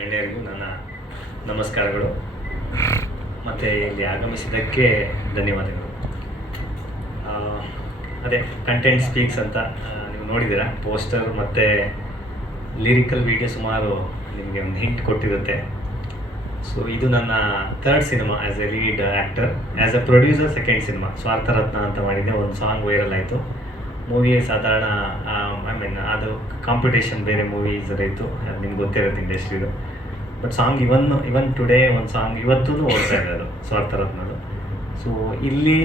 ಗಣ್ಯರಿಗೂ ನನ್ನ ನಮಸ್ಕಾರಗಳು ಮತ್ತು ಇಲ್ಲಿ ಆಗಮಿಸಿದ್ದಕ್ಕೆ ಧನ್ಯವಾದಗಳು. ಅದೇ ಕಂಟೆಂಟ್ ಸ್ಪೀಕ್ಸ್ ಅಂತ ನೀವು ನೋಡಿದ್ದೀರಾ ಪೋಸ್ಟರ್ ಮತ್ತು ಲಿರಿಕಲ್ ವಿಡಿಯೋ ಸುಮಾರು ನಿಮಗೆ ಒಂದು ಹಿಂಟ್ ಕೊಟ್ಟಿರುತ್ತೆ. ಸೊ ಇದು ನನ್ನ third cinema as a lead actor. As a producer second cinema Swartharatna ಅಂತ ಮಾಡಿದ್ದೆ. ಒಂದು ಸಾಂಗ್ ವೈರಲ್ ಆಯಿತು. ಮೂವಿ ಸಾಧಾರಣ ಅದು ಕಾಂಪಿಟೇಷನ್ ಬೇರೆ ಮೂವೀಸ್ ಇತ್ತು, ಅದು ನಿಮ್ಗೆ ಗೊತ್ತಿರುತ್ತೆ ಇಂಡಸ್ಟ್ರಿದು. ಬಟ್ ಸಾಂಗ್ ಇವನ್ ಟುಡೇ ಒಂದು ಸಾಂಗ್ ಇವತ್ತೂ ಓಡ್ತಾ ಇದೆ, ಅದು ಸ್ವಾರ್ಥರತ್ನದು. ಸೊ ಇಲ್ಲಿ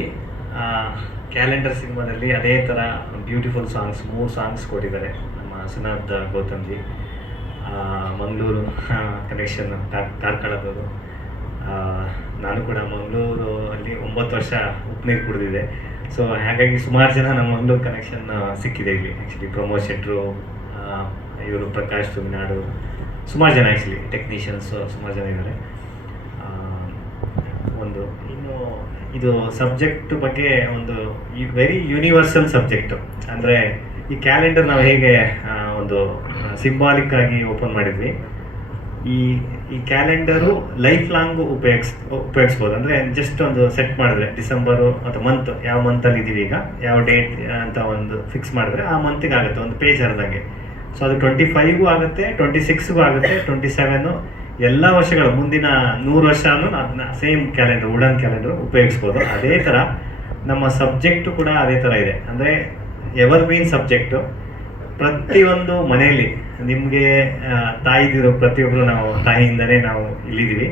ಕ್ಯಾಲೆಂಡರ್ ಸಿನಿಮಾದಲ್ಲಿ ಅದೇ ಥರ ಬ್ಯೂಟಿಫುಲ್ ಸಾಂಗ್ಸ್ 3 ಸಾಂಗ್ಸ್ ಕೊಟ್ಟಿದ್ದಾರೆ ನಮ್ಮ ಸುನಾದ್ ಗೌತಮ್ಜಿ. ಮಂಗಳೂರು ಕನೆಕ್ಷನ್ ಕಾರ್ಕಳದವರು. ನಾನು ಕೂಡ ಮಂಗಳೂರು ಅಲ್ಲಿ 9 ವರ್ಷ ಉಪ್ಪನೀರು ಕುಡಿದಿದೆ. ಸೊ ಹಾಗಾಗಿ ಸುಮಾರು ಜನ ನಮ್ಮ ಮಂಗಳೂರು ಕನೆಕ್ಷನ್ ಸಿಕ್ಕಿದೆ ಇಲ್ಲಿ. ಆ್ಯಕ್ಚುಲಿ ಪ್ರಮೋದ್ ಶೆಟ್ರು, ಇವರು ಪ್ರಕಾಶ್ ತುಮಿನಾಡು, ಸುಮಾರು ಜನ ಆ್ಯಕ್ಚುಲಿ ಟೆಕ್ನಿಷಿಯನ್ಸ್ ಸುಮಾರು ಜನ ಇದ್ದಾರೆ. ಒಂದು ಇನ್ನು ಇದು ಸಬ್ಜೆಕ್ಟ್ ಬಗ್ಗೆ ಒಂದು ವೆರಿ ಯೂನಿವರ್ಸಲ್ ಸಬ್ಜೆಕ್ಟು. ಅಂದರೆ ಈ ಕ್ಯಾಲೆಂಡರ್ ನಾವು ಹೇಗೆ ಒಂದು ಸಿಂಬಾಲಿಕ್ ಆಗಿ ಓಪನ್ ಮಾಡಿದ್ವಿ, ಈ ಕ್ಯಾಲೆಂಡರು ಲೈಫ್ ಲಾಂಗು ಉಪಯೋಗಿಸ್ಬೋದು. ಅಂದರೆ ಜಸ್ಟ್ ಒಂದು ಸೆಟ್ ಮಾಡಿದ್ರೆ ಡಿಸೆಂಬರು ಅಥವಾ ಮಂತ್, ಯಾವ ಮಂತಲ್ಲಿ ಇದ್ದೀವಿ ಈಗ, ಯಾವ ಡೇಟ್ ಅಂತ ಒಂದು ಫಿಕ್ಸ್ ಮಾಡಿದ್ರೆ ಆ ಮಂತಿಗೆ ಆಗುತ್ತೆ, ಒಂದು ಪೇಜ್ ಹರಿದಂಗೆ. ಸೊ ಅದು 25ಗೂ ಆಗುತ್ತೆ, 26ಗೂ ಆಗುತ್ತೆ, 27 ಎಲ್ಲ ವರ್ಷಗಳು ಮುಂದಿನ 100 ವರ್ಷನೂ ಅದನ್ನ ಸೇಮ್ ಕ್ಯಾಲೆಂಡರ್, ವುಡನ್ ಕ್ಯಾಲೆಂಡರ್ ಉಪಯೋಗಿಸ್ಬೋದು. ಅದೇ ಥರ ನಮ್ಮ ಸಬ್ಜೆಕ್ಟು ಕೂಡ ಅದೇ ಥರ ಇದೆ. ಅಂದರೆ ಎವರ್ ಗ್ರೀನ್ ಸಬ್ಜೆಕ್ಟು. ಪ್ರತಿಯೊಂದು ಮನೆಯಲ್ಲಿ ನಿಮಗೆ ತಾಯಿದಿರೋ ಪ್ರತಿಯೊಬ್ಬರು, ನಾವು ತಾಯಿಯಿಂದನೇ ನಾವು ಇಲ್ಲಿದ್ದೀವಿ.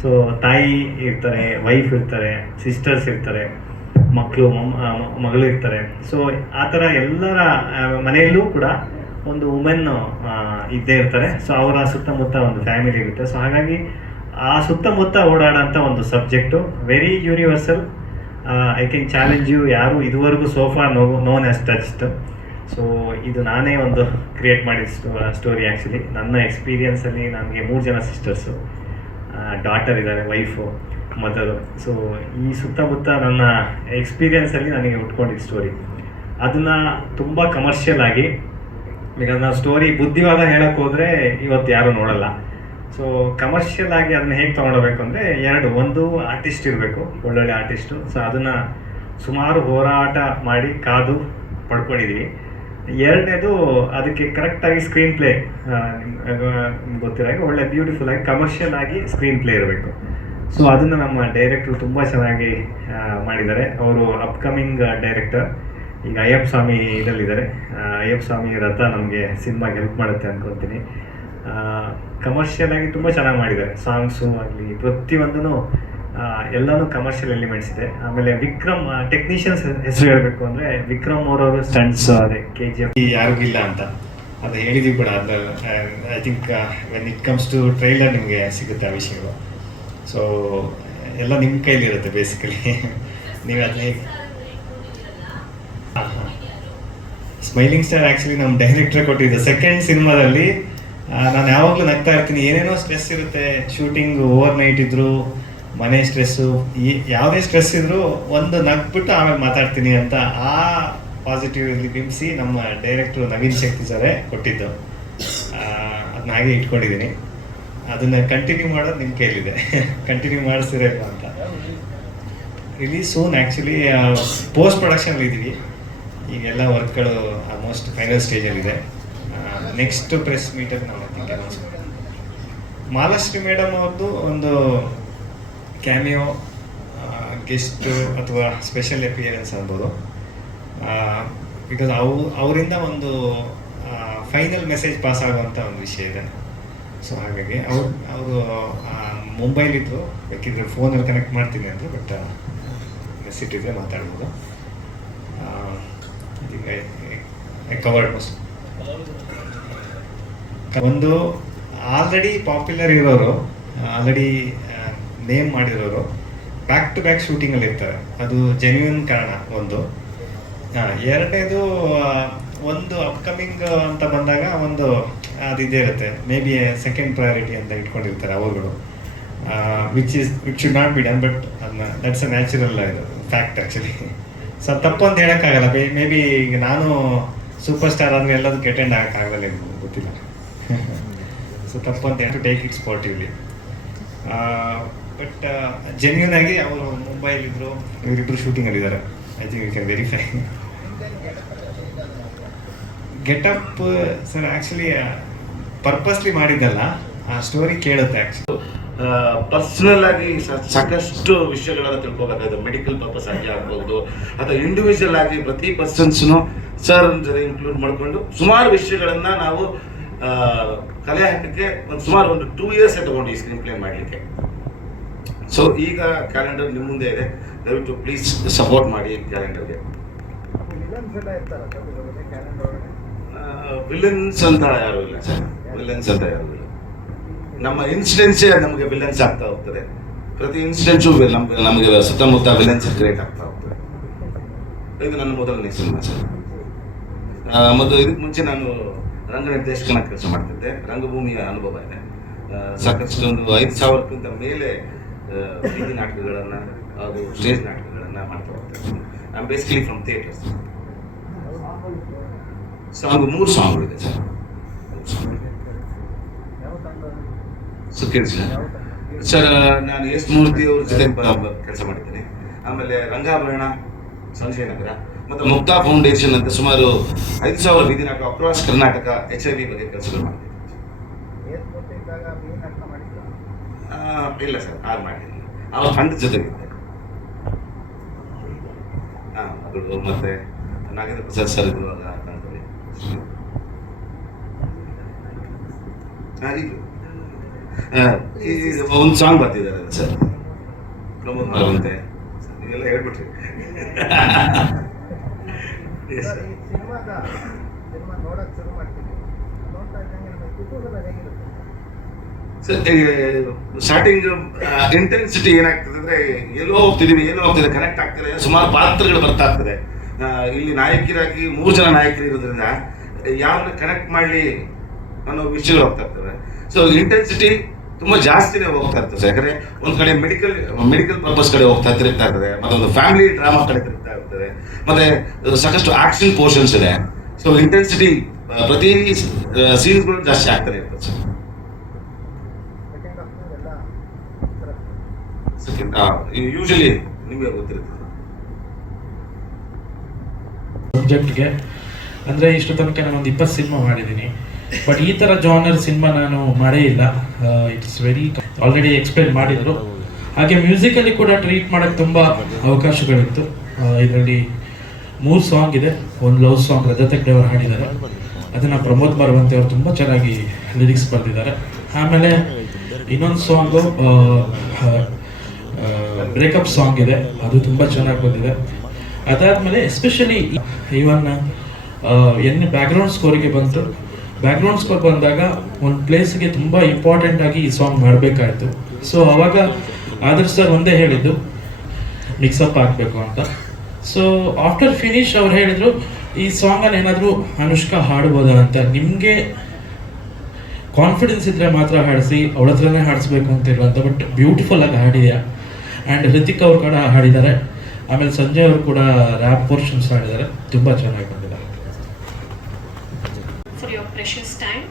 ಸೊ ತಾಯಿ ಇರ್ತಾರೆ, ವೈಫ್ ಇರ್ತಾರೆ, ಸಿಸ್ಟರ್ಸ್ ಇರ್ತಾರೆ, ಮಗಳು ಇರ್ತಾರೆ. ಸೊ ಆ ಥರ ಎಲ್ಲರ ಮನೆಯಲ್ಲೂ ಕೂಡ ಒಂದು ವುಮೆನ್ ಇದ್ದೇ ಇರ್ತಾರೆ. ಸೊ ಅವರ ಸುತ್ತಮುತ್ತ ಒಂದು ಫ್ಯಾಮಿಲಿ ಇರುತ್ತೆ. ಸೊ ಹಾಗಾಗಿ ಆ ಸುತ್ತಮುತ್ತ ಓಡಾಡೋಂಥ ಒಂದು subject very universal. I can challenge you, ಯಾರು ಇದುವರೆಗೂ so far none has touched. So ಇದು ನಾನೇ ಒಂದು ಕ್ರಿಯೇಟ್ ಮಾಡಿದ ಸ್ಟೋರಿ. ಆ್ಯಕ್ಚುಲಿ ನನ್ನ ಎಕ್ಸ್ಪೀರಿಯನ್ಸಲ್ಲಿ ನನಗೆ 3 ಜನ ಸಿಸ್ಟರ್ಸು, ಡಾಟರ್ ಇದ್ದಾರೆ, ವೈಫು, ಮದರು. ಸೊ ಈ ಸುತ್ತಮುತ್ತ ನನ್ನ ಎಕ್ಸ್ಪೀರಿಯನ್ಸಲ್ಲಿ ನನಗೆ ಉಟ್ಕೊಂಡಿದ್ದ ಸ್ಟೋರಿ. ಅದನ್ನು ತುಂಬ ಕಮರ್ಷಿಯಲ್ ಆಗಿ, ಬಿಕಾಸ್ ನಾವು ಸ್ಟೋರಿ ಬುದ್ಧಿವಾದ ಹೇಳೋಕ್ಕೆ ಹೋದರೆ ಇವತ್ತು ಯಾರೂ ನೋಡಲ್ಲ. ಸೊ ಕಮರ್ಷಿಯಲ್ ಆಗಿ ಅದನ್ನ ಹೇಗೆ ತೊಗೊಳ್ಬೇಕು ಅಂದರೆ ಒಂದು ಆರ್ಟಿಸ್ಟ್ ಇರಬೇಕು, ಒಳ್ಳೊಳ್ಳೆ ಆರ್ಟಿಸ್ಟು. ಸೊ ಅದನ್ನು ಸುಮಾರು ಹೋರಾಟ ಮಾಡಿ ಕಾದು ಪಡ್ಕೊಂಡಿದ್ದೀವಿ. ಎರಡನೇದು ಅದಕ್ಕೆ ಕರೆಕ್ಟಾಗಿ ಸ್ಕ್ರೀನ್ ಪ್ಲೇ, ನಿಮ್ಗೆ ಗೊತ್ತಿರೋ ಹಾಗೆ ಒಳ್ಳೆ ಬ್ಯೂಟಿಫುಲ್ ಆಗಿ ಕಮರ್ಷಿಯಲ್ ಆಗಿ ಸ್ಕ್ರೀನ್ ಪ್ಲೇ ಇರಬೇಕು. ಸೊ ಅದನ್ನು ನಮ್ಮ ಡೈರೆಕ್ಟ್ರು ತುಂಬ ಚೆನ್ನಾಗಿ ಮಾಡಿದ್ದಾರೆ. ಅವರು ಅಪ್ಕಮಿಂಗ್ ಡೈರೆಕ್ಟರ್, ಈಗ ಅಯ್ಯಪ್ಪ ಸ್ವಾಮಿ ಇದರಲ್ಲಿದ್ದಾರೆ. ಅಯ್ಯಪ್ಪ ಸ್ವಾಮಿ ರಥ ನಮಗೆ ಸಿನಿಮಾಗೆ ಹೆಲ್ಪ್ ಮಾಡುತ್ತೆ ಅಂದ್ಕೊತೀನಿ. ಕಮರ್ಷಿಯಲ್ ಆಗಿ ತುಂಬ ಚೆನ್ನಾಗಿ ಮಾಡಿದ್ದಾರೆ. ಸಾಂಗ್ಸು ಆಗಲಿ ಪ್ರತಿಯೊಂದೂ ಎಲ್ಲನೂ ಕಮರ್ಷಿಯಲ್ ಎಲಿಮೆಂಟ್ಸ್ ಇದೆ. ಆಮೇಲೆ ವಿಕ್ರಮ್ ಟೆಕ್ನಿಷಿಯನ್ಸ್ ಹೆಸರು ಹೇಳಬೇಕು ಅಂದರೆ ವಿಕ್ರಮ್ ಅವರವರು ಸ್ಟಂಟ್ಸ್, ಅದೇ KGF ಯಾರಿಗಿಲ್ಲ ಅಂತ ಅದು ಹೇಳಿದ್ವಿ ಕೂಡ. ಅದು I think when it comes to trailer ನಿಮಗೆ ಸಿಗುತ್ತೆ ಆ ವಿಷಯಗಳು. ಸೊ ಎಲ್ಲ ನಿಮ್ಮ ಕೈಲಿರುತ್ತೆ ಬೇಸಿಕಲಿ. ನೀವು ಅದನ್ನ ಹೇಗೆ ಸ್ಮೈಲಿಂಗ್ ಸ್ಟಾರ್ ಆ್ಯಕ್ಚುಲಿ ನಮ್ಮ ಡೈರೆಕ್ಟ್ರೇ ಕೊಟ್ಟಿದ್ದು. ಸೆಕೆಂಡ್ ಸಿನಿಮಾದಲ್ಲಿ ನಾನು ಯಾವಾಗಲೂ ನಗ್ತಾ ಇರ್ತೀನಿ. ಏನೇನೋ ಸ್ಟ್ರೆಸ್ ಇರುತ್ತೆ, ಶೂಟಿಂಗ್ ಓವರ್ ನೈಟ್ ಇದ್ದರು, ಮನೆ ಸ್ಟ್ರೆಸ್ಸು, ಯಾವುದೇ ಸ್ಟ್ರೆಸ್ ಇದ್ದರೂ ಒಂದು ನಗ್ಬಿಟ್ಟು ಆಮೇಲೆ ಮಾತಾಡ್ತೀನಿ ಅಂತ ಆ ಪಾಸಿಟಿವ್ಲಿ ಬಿಂಬಿಸಿ ನಮ್ಮ ಡೈರೆಕ್ಟ್ರು ನವೀನ್ ಶಕ್ತಿ ಸರೇ ಕೊಟ್ಟಿದ್ದು. ಅದನ್ನ ಹಾಗೆ ಇಟ್ಕೊಂಡಿದ್ದೀನಿ. ಅದನ್ನು ಕಂಟಿನ್ಯೂ ಮಾಡೋದು ನಿಮ್ಮ ಕೈಲಿದೆ. ಕಂಟಿನ್ಯೂ ಮಾಡಿಸ್ತಿರಲ್ಲ ಅಂತ. Release soon. ಆ್ಯಕ್ಚುಲಿ ಪೋಸ್ಟ್ ಪ್ರೊಡಕ್ಷನಲ್ಲಿ ಇದ್ದೀವಿ. ಈಗೆಲ್ಲ ವರ್ಕ್ಗಳು ಆಲ್ಮೋಸ್ಟ್ ಫೈನಲ್ ಸ್ಟೇಜಲ್ಲಿದೆ. ನೆಕ್ಸ್ಟ್ ಪ್ರೆಸ್ ಮೀಟಲ್ಲಿ ನಾವು ಥಿಂಕ್ ಅನೌನ್ಸ್ ಮಾಲಾಶ್ರೀ ಮೇಡಮ್ ಅವ್ರದ್ದು ಒಂದು ಕ್ಯಾಮಿಯೋ, ಗೆಸ್ಟು ಅಥವಾ ಸ್ಪೆಷಲ್ ಅಪಿಯರೆನ್ಸ್ ಅನ್ಬೋದು. ಬಿಕಾಸ್ ಅವರಿಂದ ಒಂದು ಫೈನಲ್ ಮೆಸೇಜ್ ಪಾಸ್ ಆಗುವಂಥ ಒಂದು ವಿಷಯ ಇದೆ. ಸೊ ಹಾಗಾಗಿ ಅವರು ಮುಂಬೈಲಿದ್ದು, ಬೇಕಿದ್ರೆ ಫೋನಲ್ಲಿ ಕನೆಕ್ಟ್ ಮಾಡ್ತೀನಿ ಅಂದರು. ಬಟ್ ಮೆಸೇಜ್ ಇದ್ದರೆ ಮಾತಾಡ್ಬೋದು. ಕವರ್ಡ್ ಮೋಸ್ಟ್ ಒಂದು ಆಲ್ರೆಡಿ ಪಾಪ್ಯುಲರ್ ಇರೋರು, ಆಲ್ರೆಡಿ ನೇಮ್ ಮಾಡಿರೋರು ಬ್ಯಾಕ್ ಟು ಬ್ಯಾಕ್ ಶೂಟಿಂಗಲ್ಲಿ ಇರ್ತಾರೆ. ಅದು ಜೆನ್ಯೂನ್ ಕಾರಣ ಒಂದು. ಎರಡನೇದು ಒಂದು ಅಪ್ಕಮಿಂಗ್ ಅಂತ ಬಂದಾಗ ಒಂದು ಅದು ಇದೇ ಇರುತ್ತೆ. ಮೇ ಬಿ ಸೆಕೆಂಡ್ ಪ್ರಯಾರಿಟಿ ಅಂತ ಇಟ್ಕೊಂಡಿರ್ತಾರೆ ಅವರುಗಳು, which should not be done. But ಅದನ್ನ ದಟ್ಸ್ ಅ ನ್ಯಾಚುರಲ್ ಇದು ಫ್ಯಾಕ್ಟ್ ಆ್ಯಕ್ಚುಲಿ. ಸೊ ತಪ್ಪು ಅಂತ ಹೇಳೋಕ್ಕಾಗಲ್ಲ. ಮೇ ಬಿ ಈಗ ನಾನು ಸೂಪರ್ ಸ್ಟಾರ್ ಆದಮೇಲೆ ಎಲ್ಲದಕ್ಕೆ ಅಟೆಂಡ್ ಆಗೋಕ್ಕಾಗಲ್ಲ, ಗೊತ್ತಿಲ್ಲ. ಸೊ ಸೊ ತಪ್ಪಂತ to take it sportively. But genuine ಆಗಿ ಅವರು ಮುಂಬೈಲಿದ್ದರು, ಇವರಿಬ್ಬರು ಶೂಟಿಂಗಲ್ಲಿದ್ದಾರೆ. I think you can verify. Getup sir actually purposely ಮಾಡಿದ್ದಲ್ಲ, ಆ ಸ್ಟೋರಿ ಕೇಳುತ್ತೆ ಆ್ಯಕ್ಚುಲಿ. ಪರ್ಸನಲ್ ಆಗಿ ಸಾಕಷ್ಟು ವಿಷಯಗಳನ್ನು ತಿಳ್ಕೊಬೇಕಾಗುತ್ತೆ. ಮೆಡಿಕಲ್ ಪರ್ಪಸ್ ಆಗಿ ಆಗ್ಬೋದು ಅಥವಾ ಇಂಡಿವಿಜುವಲ್ ಆಗಿ ಪ್ರತಿ ಪರ್ಸನ್ಸ್ನು ಸರ್ ಜೊತೆ ಇನ್ಕ್ಲೂಡ್ ಮಾಡಿಕೊಂಡು ಸುಮಾರು ವಿಷಯಗಳನ್ನು ನಾವು ಕಲೆ ಹಾಕಕ್ಕೆ ಸುಮಾರು ಒಂದು 2 years ತಗೊಂಡು ಈ ಸ್ಕ್ರೀನ್ ಪ್ಲೇ ಮಾಡಲಿಕ್ಕೆ. ಸೊ ಈಗ ಕ್ಯಾಲೆಂಡರ್ ನಿಮ್ಮ ಮುಂದೆ ಇದೆ, ದಯವಿಟ್ಟು ಪ್ಲೀಸ್ ಸಪೋರ್ಟ್ ಮಾಡಿ ಕ್ಯಾಲೆಂಡರ್ಗೆ. ವಿಲನ್ಸ್ ಅಂತ ಯಾರು ಇಲ್ಲ ಸರ್, ವಿಲನ್ಸ್ ಅಂತ ಯಾರು ಇಲ್ಲ. ನಮ್ಮ ಇನ್ಸಿಡೆನ್ಸೇ ನಮಗೆ ವಿಲನ್ಸ್ ಆಗ್ತಾ ಹೋಗ್ತದೆ. ಪ್ರತಿ ಇನ್ಸಿಡೆನ್ಸು ನಮಗೆ ಸುತ್ತಮುತ್ತ ವಿಲನ್ಸ್ ಕ್ರಿಯೇಟ್ ಆಗ್ತಾ ಹೋಗ್ತದೆ. ಇದು ನನ್ನ ಮೊದಲನೇ ಸಿನಿಮಾ ಸರ್. ಮತ್ತು ಇದಕ್ಕೆ ಮುಂಚೆ ನಾನು ರಂಗ ನಿರ್ದೇಶಕನ ಕೆಲಸ ಮಾಡ್ತಿದ್ದೆ. ರಂಗಭೂಮಿಯ ಅನುಭವ ಇದೆ. ಸಾಕಷ್ಟು ಒಂದು 5,000ಕ್ಕಿಂತ ಮೇಲೆ ಬೀದಿ ನಾಟಕಗಳನ್ನು ಹಾಗೂ ಸ್ಟೇಜ್ ನಾಟಕಗಳನ್ನು ಮಾಡ್ತಾ ಹೋಗ್ತೇನೆ. I am basically from theatres. Song 3 ಸಾಂಗ್ಗಳಿದೆ ಸರ್. ಸರ್ ನಾನು ಎಸ್ ಮೂರ್ತಿ ಅವ್ರ ಜೊತೆ ಕೆಲಸ ಮಾಡಿದ್ದೇನೆ. ಆಮೇಲೆ ರಂಗಾಭರಣ, ಸಂಜಯ್ ನಗರ ಮತ್ತು ಮುಕ್ತಾ ಫೌಂಡೇಶನ್ ಅಂತ ಸುಮಾರು 5,000 ಬೀದಿ ನಾಟಕ ಅಕ್ರಾಸ್ ಕರ್ನಾಟಕ HIV ಬಗ್ಗೆ ಕೆಲಸಗಳು ಮಾಡಿದ್ದೇನೆ. ಇಲ್ಲ ಸರ್, ಆಗ ಮಾಡಿದ್ದೀನಿ. ಅವ್ರ ತಂಡದ ಜೊತೆಗಿದ್ದೆ. ಅದು ಮತ್ತೆ ನಾಗೇಂದ್ರ ಪ್ರಸಾದ್ ಸರ್ ಇದ್ರು ಆಗ ತಂಡದಲ್ಲಿ. ಒಂದು ಸಾಂಗ್ ಬರ್ತಿದ್ದಾರೆ ಸರ್, ಪ್ರಮೋದ್ ಮರವಂತೆ ಇದೆಲ್ಲ ಹೇಳ್ಬಿಟ್ರಿ. ಸ್ಟಾರ್ಟಿಂಗ್ ಇಂಟೆನ್ಸಿಟಿ ಏನಾಗ್ತದೆ ಅಂದ್ರೆ ಎಲ್ಲೋ ಹೋಗ್ತಿದೆ ಕನೆಕ್ಟ್ ಆಗ್ತದೆ. ಸುಮಾರು ಪಾತ್ರಗಳು ಬರ್ತಾ ಇರ್ತದೆ. ಇಲ್ಲಿ ನಾಯಕಿಯರಾಗಿ 3 ಜನ ನಾಯಕರು ಇರೋದ್ರಿಂದ ಯಾರನ್ನ ಕನೆಕ್ಟ್ ಮಾಡಲಿ ಅನ್ನೋ ವಿಷಯಗಳು ಹೋಗ್ತಾ ಇರ್ತವೆ. ಸೊ ಇಂಟೆನ್ಸಿಟಿ ತುಂಬಾ ಜಾಸ್ತಿನೇ ಹೋಗ್ತಾ ಇರ್ತದೆ ಸರ್. ಯಾಕಂದ್ರೆ ಒಂದ್ ಕಡೆ ಮೆಡಿಕಲ್ ಪರ್ಪಸ್ ಕಡೆ ತಿರುಗ್ತಾ ಇರ್ತದೆ, ಮತ್ತೊಂದು ಫ್ಯಾಮಿಲಿ ಡ್ರಾಮಾ ಕಡೆ ತಿರುಗ್ತಾ ಇರ್ತದೆ, ಮತ್ತೆ ಸಾಕಷ್ಟು ಆಕ್ಷನ್ ಪೋರ್ಷನ್ಸ್ ಇದೆ. ಸೊ ಇಂಟೆನ್ಸಿಟಿ ಪ್ರತಿ ಸೀನ್ಸ್ಗಳು ಜಾಸ್ತಿ ಆಗ್ತಾನೆ ಇರ್ತದೆ ಸರ್. ಯೂಶಲಿ ನಿಮಗೆ ಗೊತ್ತಿರುತ್ತೆ ಸಬ್ಜೆಕ್ಟ್ಗೆ. ಅಂದರೆ ಇಷ್ಟು ತನಕ ನಾನು ಒಂದು 20 ಸಿನಿಮಾ ಮಾಡಿದ್ದೀನಿ, ಬಟ್ ಈ ಥರ ಜಾನರ್ ಸಿನಿಮಾ ನಾನು ಮಾಡೇ ಇಲ್ಲ. ಇಟ್ಸ್ ವೆರಿ ಆಲ್ರೆಡಿ ಎಕ್ಸ್ಪ್ಲೇನ್ ಮಾಡಿದರು. ಹಾಗೆ ಮ್ಯೂಸಿಕಲ್ಲಿ ಕೂಡ ಟ್ರೀಟ್ ಮಾಡೋಕ್ಕೆ ತುಂಬ ಅವಕಾಶಗಳಿತ್ತು. ಇದರಲ್ಲಿ 3 ಸಾಂಗ್ ಇದೆ. ಒಂದು ಲವ್ ಸಾಂಗ್ ರಜತ್ ಹೆಗ್ಡೆ ಅವರು ಹಾಡಿದ್ದಾರೆ, ಅದನ್ನು ಪ್ರಮೋದ್ ಮರವಂತೆ ಅವರು ತುಂಬ ಚೆನ್ನಾಗಿ ಲಿರಿಕ್ಸ್ ಬರೆದಿದ್ದಾರೆ. ಆಮೇಲೆ ಇನ್ನೊಂದು ಸಾಂಗು ಬ್ರೇಕಪ್ ಸಾಂಗ್ ಇದೆ, ಅದು ತುಂಬ ಚೆನ್ನಾಗಿ ಬಂದಿದೆ. ಅದಾದಮೇಲೆ ಎಸ್ಪೆಷಲಿ ಇವನ್ ಬ್ಯಾಕ್ಗ್ರೌಂಡ್ ಸ್ಕೋರಿಗೆ ಬಂತು. ಬ್ಯಾಕ್ಗ್ರೌಂಡ್ ಸ್ಕೋರ್ ಬಂದಾಗ ಒಂದು ಪ್ಲೇಸ್ಗೆ ತುಂಬ ಇಂಪಾರ್ಟೆಂಟ್ ಆಗಿ ಈ ಸಾಂಗ್ ಮಾಡಬೇಕಾಯಿತು. ಸೊ ಅವಾಗ ಆದರ್ಶ್ ಸರ್ ಒಂದೇ ಹೇಳಿದ್ದು ಮಿಕ್ಸಪ್ ಆಗಬೇಕು ಅಂತ. ಸೊ ಆಫ್ಟರ್ ಫಿನಿಶ್ ಅವ್ರು ಹೇಳಿದರು, ಈ ಸಾಂಗನ್ನು ಏನಾದರೂ ಅನುಷ್ಕಾ ಹಾಡ್ಬೋದಾ ಅಂತ. ನಿಮಗೆ ಕಾನ್ಫಿಡೆನ್ಸ್ ಇದ್ದರೆ ಮಾತ್ರ ಹಾಡಿಸಿ, ಅವಳ ಹತ್ರನೇ ಹಾಡಿಸ್ಬೇಕು ಅಂತ ಇರುವಂಥ. ಬಟ್ ಬ್ಯೂಟಿಫುಲ್ ಆಗಿ ಹಾಡಿದೆಯಾ. ಆ್ಯಂಡ್ ಹೃತಿಕ್ ಅವರು ಕೂಡ ಹಾಡಿದ್ದಾರೆ. ಆಮೇಲೆ ಸಂಜಯ್ ಅವರು ಕೂಡ ರ್ಯಾಪ್ ಪೋರ್ಷನ್ಸ್ ಹಾಡಿದ್ದಾರೆ, ತುಂಬ ಚೆನ್ನಾಗಿ ಬಂದಿದ್ದಾರೆ. For your precious time.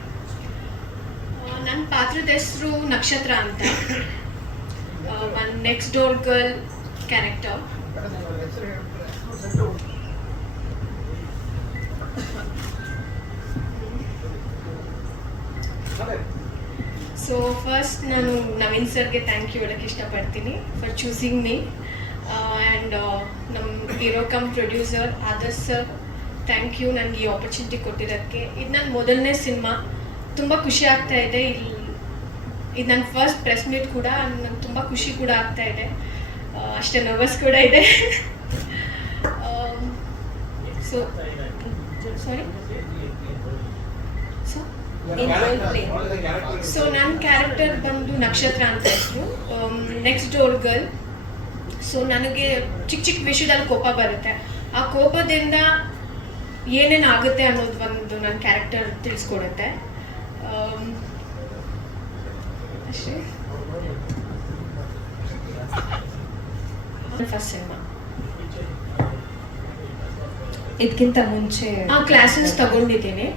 ನನ್ನ ಪಾತ್ರದ ಹೆಸರು ನಕ್ಷತ್ರ ಅಂತ. One next door girl character. So first ನಾನು ನವೀನ್ ಸರ್ಗೆ ಥ್ಯಾಂಕ್ ಯು ಹೇಳೋಕ್ಕೆ ಇಷ್ಟಪಡ್ತೀನಿ ಫಾರ್ ಚೂಸಿಂಗ್ ಮೀ. ಆ್ಯಂಡ್ ನಮ್ಮ hero cum producer Adarsh sir, thank you ನನಗೆ ಈ ಆಪರ್ಚುನಿಟಿ ಕೊಟ್ಟಿರೋಕ್ಕೆ. ಇದು ನನ್ನ ಮೊದಲನೇ ಸಿನಿಮಾ, ತುಂಬ ಖುಷಿ ಆಗ್ತಾ ಇದೆ. ಇದು ನನ್ನ ಫಸ್ಟ್ ಪ್ರೆಸ್ ಮೀಟ್ ಕೂಡ, ನಂಗೆ ತುಂಬ ಖುಷಿ ಕೂಡ ಆಗ್ತಾ ಇದೆ, ಅಷ್ಟೇ ನರ್ವಸ್ ಕೂಡ ಇದೆ. ಸೊ ಸಾರಿ ಸೊ ನನ್ನ ಕ್ಯಾರೆಕ್ಟರ್ ಬಂದು ನಕ್ಷತ್ರ ಅಂತ ಹೆಸರು, ನೆಕ್ಸ್ಟ್ ಡೋರ್ ಗರ್ಲ್. ಸೊ ನನಗೆ ಚಿಕ್ಕ ಚಿಕ್ಕ ವಿಷಯದಲ್ಲಿ ಕೋಪ ಬರುತ್ತೆ. ಆ ಕೋಪದಿಂದ ಏನೇನು ಆಗುತ್ತೆ ಅನ್ನೋದು ಒಂದು ನನ್ನ ಕ್ಯಾರೆಕ್ಟರ್ ತಿಳಿಸ್ಕೊಡುತ್ತೆ ಅಷ್ಟೇ. First cinema. ಇದಕ್ಕಿಂತ ಮುಂಚೆ ಕ್ಲಾಸಸ್ ತಗೊಂಡಿದ್ದೀನಿ.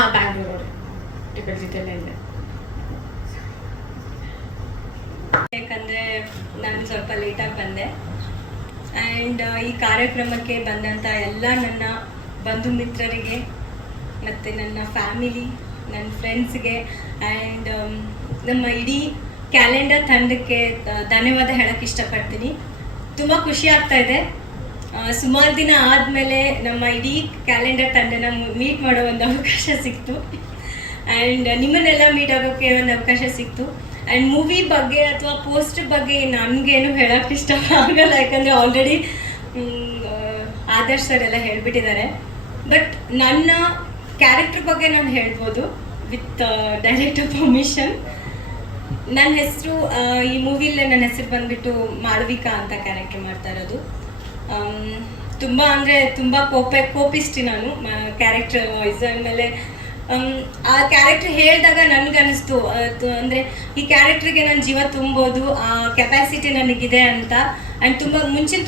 ಹಾಂ, ಬ್ಯಾಂಗ್ಳೂರು ಟಿಕೆಟ್ ಜೊತೆಲೇ ಇದೆ. ಯಾಕಂದರೆ ನಾನು ಸ್ವಲ್ಪ ಲೇಟಾಗಿ ಬಂದೆ ಆ್ಯಂಡ್ ಈ ಕಾರ್ಯಕ್ರಮಕ್ಕೆ ಬಂದಂಥ ಎಲ್ಲ ನನ್ನ ಬಂಧು ಮಿತ್ರರಿಗೆ ಮತ್ತು ನನ್ನ ಫ್ಯಾಮಿಲಿ, ನನ್ನ ಫ್ರೆಂಡ್ಸ್ಗೆ ಆ್ಯಂಡ್ ನಮ್ಮ ಇಡೀ ಕ್ಯಾಲೆಂಡರ್ ತಂಡಕ್ಕೆ ಧನ್ಯವಾದ ಹೇಳೋಕ್ಕೆ ಇಷ್ಟಪಡ್ತೀನಿ. ತುಂಬ ಖುಷಿ ಆಗ್ತಾ ಇದೆ. ಸುಮಾರು ದಿನ ಆದಮೇಲೆ ನಮ್ಮ ಇಡೀ ಕ್ಯಾಲೆಂಡರ್ ತಂಡನ ಮೀಟ್ ಮಾಡೋ ಒಂದು ಅವಕಾಶ ಸಿಕ್ತು ಆ್ಯಂಡ್ ನಿಮ್ಮನ್ನೆಲ್ಲ ಮೀಟ್ ಆಗೋಕ್ಕೆ ಒಂದು ಅವಕಾಶ ಸಿಕ್ತು. ಆ್ಯಂಡ್ ಮೂವಿ ಬಗ್ಗೆ ಅಥವಾ ಪೋಸ್ಟರ್ ಬಗ್ಗೆ ನನಗೇನು ಹೇಳೋಕ್ಕೆ ಇಷ್ಟ ಆಗಲ್ಲ, ಯಾಕಂದರೆ ಆಲ್ರೆಡಿ ಆದರ್ಶ್ ಸರ್ ಎಲ್ಲ ಹೇಳಿಬಿಟ್ಟಿದ್ದಾರೆ. ಬಟ್ ನನ್ನ ಕ್ಯಾರೆಕ್ಟರ್ ಬಗ್ಗೆ ನಾನು ಹೇಳ್ಬೋದು ವಿತ್ ಡೈರೆಕ್ಟರ್ ಪರ್ಮಿಷನ್. ನನ್ನ ಹೆಸರು ಈ ಮೂವಿಲೇ ನನ್ನ ಹೆಸರು ಬಂದುಬಿಟ್ಟು ಮಾಳವಿಕಾ ಅಂತ ಕ್ಯಾರೆಕ್ಟರ್ ಮಾಡ್ತಾ ಇರೋದು. ತುಂಬ ಅಂದರೆ ತುಂಬ ಕೋಪಿಸ್ಟಿ ನಾನು ಕ್ಯಾರೆಕ್ಟರ್ ವಾಯ್ಸ್. ಆಮೇಲೆ ಆ ಕ್ಯಾರೆಕ್ಟರ್ ಹೇಳಿದಾಗ ನನಗನ್ನಿಸ್ತು ಅಂದರೆ ಈ ಕ್ಯಾರೆಕ್ಟ್ರಿಗೆ ನಾನು ಜೀವ ತುಂಬೋದು, ಆ ಕೆಪಾಸಿಟಿ ನನಗಿದೆ ಅಂತ. ಆ್ಯಂಡ್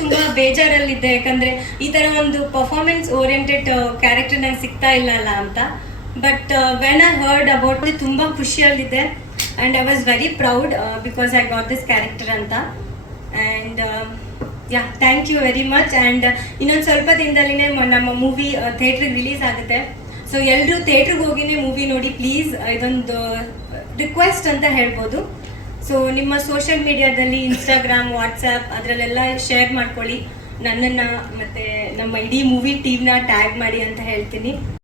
ತುಂಬ ಬೇಜಾರಲ್ಲಿದ್ದೆ, ಯಾಕಂದರೆ ಈ ಥರ ಒಂದು ಪರ್ಫಾರ್ಮೆನ್ಸ್ ಓರಿಯೆಂಟೆಡ್ ಕ್ಯಾರೆಕ್ಟರ್ ನಂಗೆ ಸಿಗ್ತಾ ಇಲ್ಲ ಅಂತ. But when I heard about ತುಂಬ ಖುಷಿಯಲ್ಲಿದ್ದೆ and I was very proud because I got this character ಅಂತ. And yeah, thank you very much. And ಇನ್ನೊಂದು ಸ್ವಲ್ಪ ದಿನದಲ್ಲಿನೇ ನಮ್ಮ ಮೂವಿ ಥಿಯೇಟ್ರಿಗೆ ರಿಲೀಸ್ ಆಗುತ್ತೆ. ಸೊ ಎಲ್ಲರೂ ಥಿಯೇಟ್ರಿಗೆ ಹೋಗಿನೇ ಮೂವಿ ನೋಡಿ ಪ್ಲೀಸ್, ಇದೊಂದು ರಿಕ್ವೆಸ್ಟ್ ಅಂತ ಹೇಳ್ಬೋದು. ಸೊ ನಿಮ್ಮ ಸೋಷಿಯಲ್ ಮೀಡಿಯಾದಲ್ಲಿ ಇನ್ಸ್ಟಾಗ್ರಾಮ್, ವಾಟ್ಸಪ್ ಅದರಲ್ಲೆಲ್ಲ ಶೇರ್ ಮಾಡ್ಕೊಳ್ಳಿ, ನನ್ನನ್ನು ಮತ್ತು ನಮ್ಮ ಇಡೀ ಮೂವಿ ಟೀಮ್ನ ಟ್ಯಾಗ್ ಮಾಡಿ ಅಂತ ಹೇಳ್ತೀನಿ.